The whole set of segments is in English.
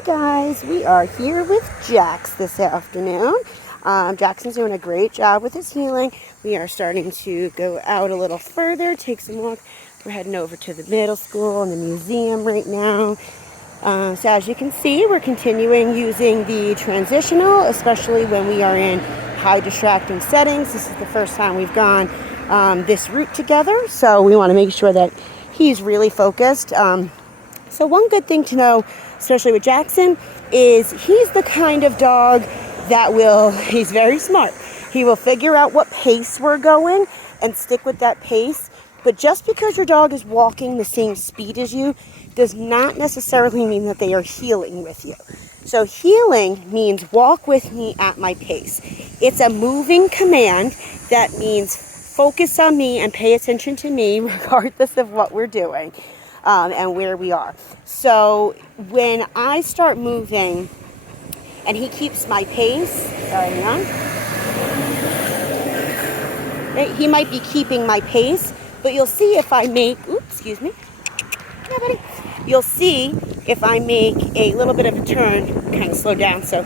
Hey guys, we are here with Jax this afternoon. Jackson's doing a great job with his healing. We are starting to go out a little further, take some walk. We're heading over to the middle school and the museum right now. So as you can see, we're continuing using the transitional, especially when we are in high distracting settings. This is the first time we've gone this route together, so we want to make sure that he's really focused. So one good thing to know, especially with Jaxon, is he's the kind of dog that he's very smart. He will figure out what pace we're going and stick with that pace. But just because your dog is walking the same speed as you does not necessarily mean that they are heeling with you. So heeling means walk with me at my pace. It's a moving command that means focus on me and pay attention to me regardless of what we're doing. And where we are. So when I start moving and he keeps my pace, he might be keeping my pace, but you'll see if I make, you'll see if I make a little bit of a turn, kind of slow down, so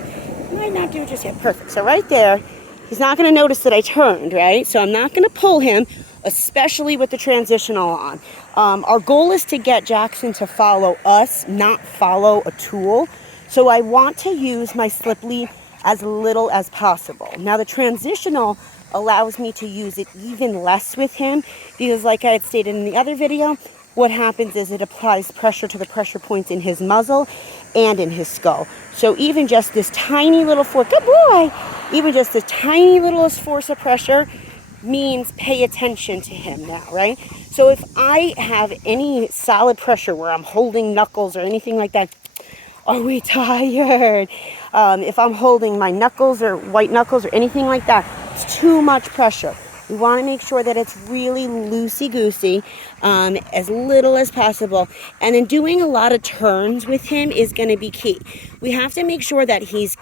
I might not do it just yet. Perfect. So right there, he's not going to notice that I turned, right? So I'm not going to pull him, especially with the transitional on. Our goal is to get Jaxon to follow us, not follow a tool. So I want to use my slip lead as little as possible. Now the transitional allows me to use it even less with him because, like I had stated in the other video, what happens is it applies pressure to the pressure points in his muzzle and in his skull. So even just this tiny little force, good boy, even just this tiny little force of pressure means pay attention to him now, right? So if I have any solid pressure where I'm holding knuckles or anything like that, are we tired? If I'm holding my knuckles or white knuckles or anything like that, it's too much pressure. We want to make sure that it's really loosey-goosey, as little as possible. And then doing a lot of turns with him is going to be key. We have to make sure that he's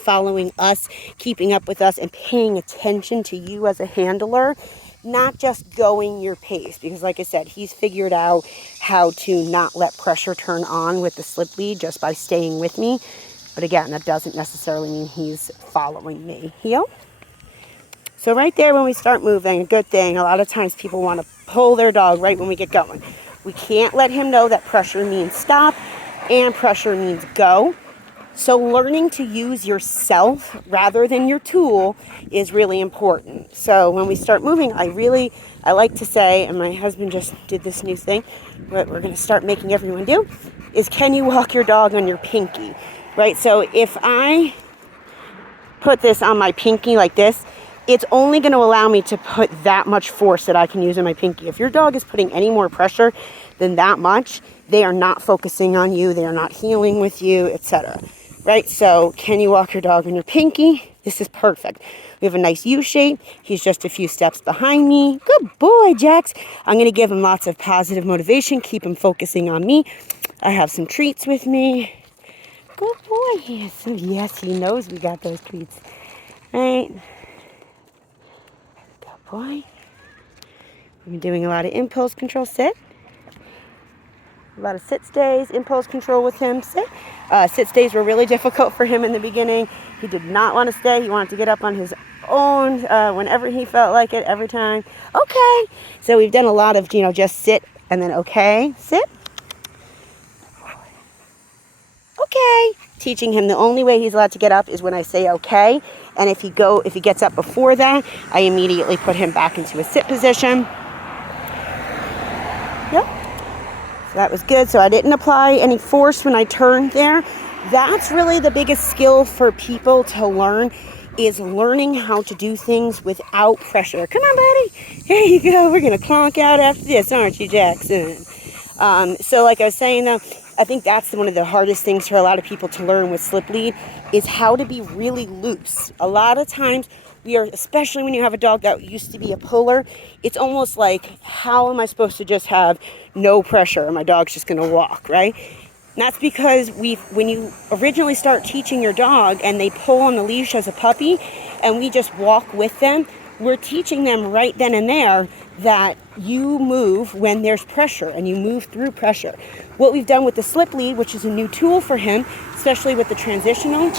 following us, keeping up with us, and paying attention to you as a handler, not just going your pace. Because like I said, he's figured out how to not let pressure turn on with the slip lead just by staying with me. But again, that doesn't necessarily mean he's following me. Heel. So right there when we start moving, a good thing, a lot of times people want to pull their dog right when we get going. We can't let him know that pressure means stop and pressure means go. So learning to use yourself rather than your tool is really important. So when we start moving, I like to say, and my husband just did this new thing, what we're going to start making everyone do, is can you walk your dog on your pinky, right? So if I put this on my pinky like this, it's only going to allow me to put that much force that I can use in my pinky. If your dog is putting any more pressure than that much, they are not focusing on you, they are not healing with you, etc. Right? So, can you walk your dog on your pinky? This is perfect. We have a nice U shape. He's just a few steps behind me. Good boy, Jax. I'm going to give him lots of positive motivation, keep him focusing on me. I have some treats with me. Good boy. Yes, he knows we got those treats. Right? Boy, we've been doing a lot of impulse control. Sit. A lot of sit stays, impulse control with him. Sit. Sit stays were really difficult for him in the beginning. He did not want to stay. He wanted to get up on his own whenever he felt like it, every time. Okay. So we've done a lot of, just sit and then okay, sit. Okay. Teaching him the only way he's allowed to get up is when I say okay. And if he gets up before that, I immediately put him back into a sit position. Yep. So that was good. So I didn't apply any force when I turned there. That's really the biggest skill for people to learn, is learning how to do things without pressure. Come on, buddy. There you go. We're going to clonk out after this, aren't you, Jaxon? So like I was saying, though, I think that's one of the hardest things for a lot of people to learn with slip lead is how to be really loose. A lot of times especially when you have a dog that used to be a puller, it's almost like, how am I supposed to just have no pressure and my dog's just going to walk, right? And that's because when you originally start teaching your dog and they pull on the leash as a puppy and we just walk with them, we're teaching them right then and there that you move when there's pressure and you move through pressure. What we've done with the slip lead, which is a new tool for him, especially with the transitional,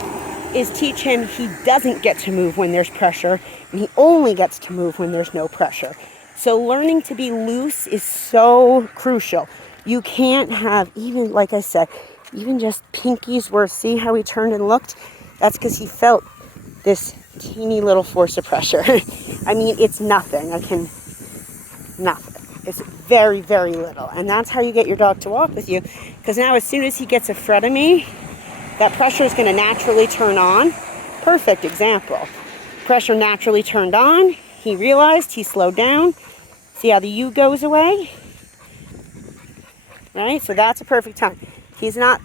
is teach him he doesn't get to move when there's pressure, and he only gets to move when there's no pressure. So learning to be loose is so crucial. You can't have, even like I said, even just pinkies worth. See how he turned and looked? That's because he felt this teeny little force of pressure. I mean, it's nothing. Nothing. It's very, very little. And that's how you get your dog to walk with you. Because now as soon as he gets a threat of me, that pressure is going to naturally turn on. Perfect example. Pressure naturally turned on. He realized, he slowed down. See how the U goes away? Right? So that's a perfect time. He's not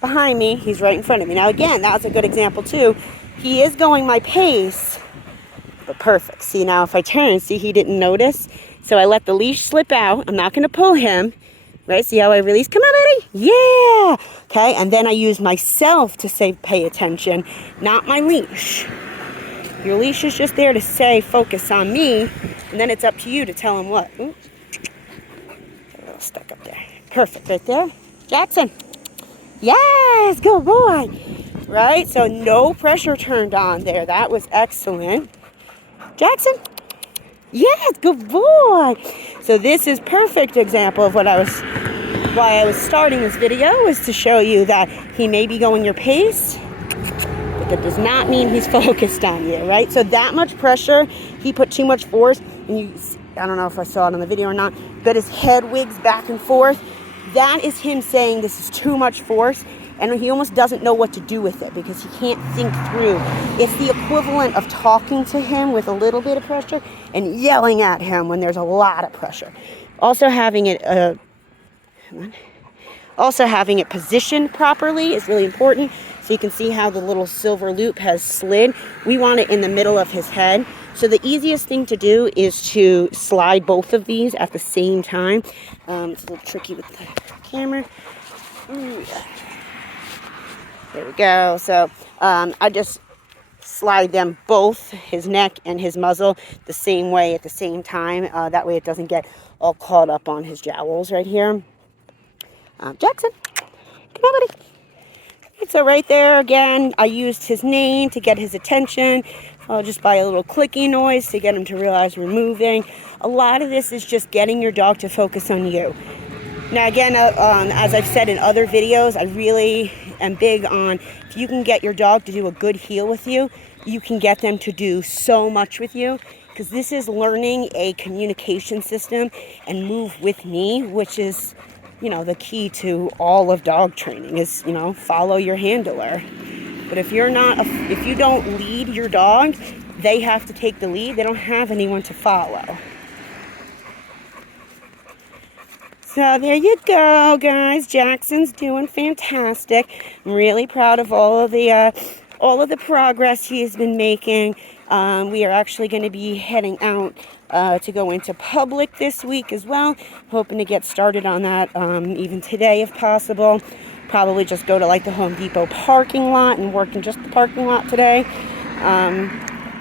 behind me. He's right in front of me. Now again, that's a good example too. He is going my pace, but perfect. See, now if I turn, see, he didn't notice. So I let the leash slip out. I'm not going to pull him. Right? See how I release? Come on, buddy. Yeah. Okay. And then I use myself to say, pay attention, not my leash. Your leash is just there to say, focus on me. And then it's up to you to tell him what. Ooh. Get a little stuck up there. Perfect. Right there. Jaxon. Yes. Good boy. Right? So no pressure turned on there. That was excellent. Jaxon. Yes, good boy. So this is perfect example of why I was starting this video, is to show you that he may be going your pace, but that does not mean he's focused on you, right? So that much pressure, he put too much force, and I don't know if I saw it on the video or not, but his head wigs back and forth. That is him saying this is too much force, and he almost doesn't know what to do with it because he can't think through. It's the equivalent of talking to him with a little bit of pressure and yelling at him when there's a lot of pressure. Also having it positioned properly is really important. So you can see how the little silver loop has slid. We want it in the middle of his head. So the easiest thing to do is to slide both of these at the same time. It's a little tricky with the camera. Ooh, yeah. There we go. So I just slide them both, his neck and his muzzle, the same way at the same time. That way it doesn't get all caught up on his jowls right here. Jaxon, come on, buddy. So right there, again, I used his name to get his attention, just by a little clicking noise to get him to realize we're moving. A lot of this is just getting your dog to focus on you. Now again, as I've said in other videos, I really am big on, if you can get your dog to do a good heel with you, you can get them to do so much with you, because this is learning a communication system and move with me, which is, the key to all of dog training is, follow your handler. But if you don't lead your dog, they have to take the lead. They don't have anyone to follow. So there you go, guys. Jaxon's doing fantastic. I'm really proud of all of the progress he's been making. We are actually going to be heading out to go into public this week as well. Hoping to get started on that even today if possible. Probably just go to the Home Depot parking lot and work in just the parking lot today.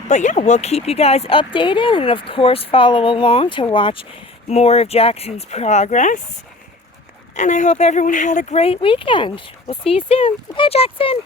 But yeah, we'll keep you guys updated, and of course follow along to watch more of Jaxon's progress. And I hope everyone had a great weekend. We'll see you soon. Bye, Jaxon.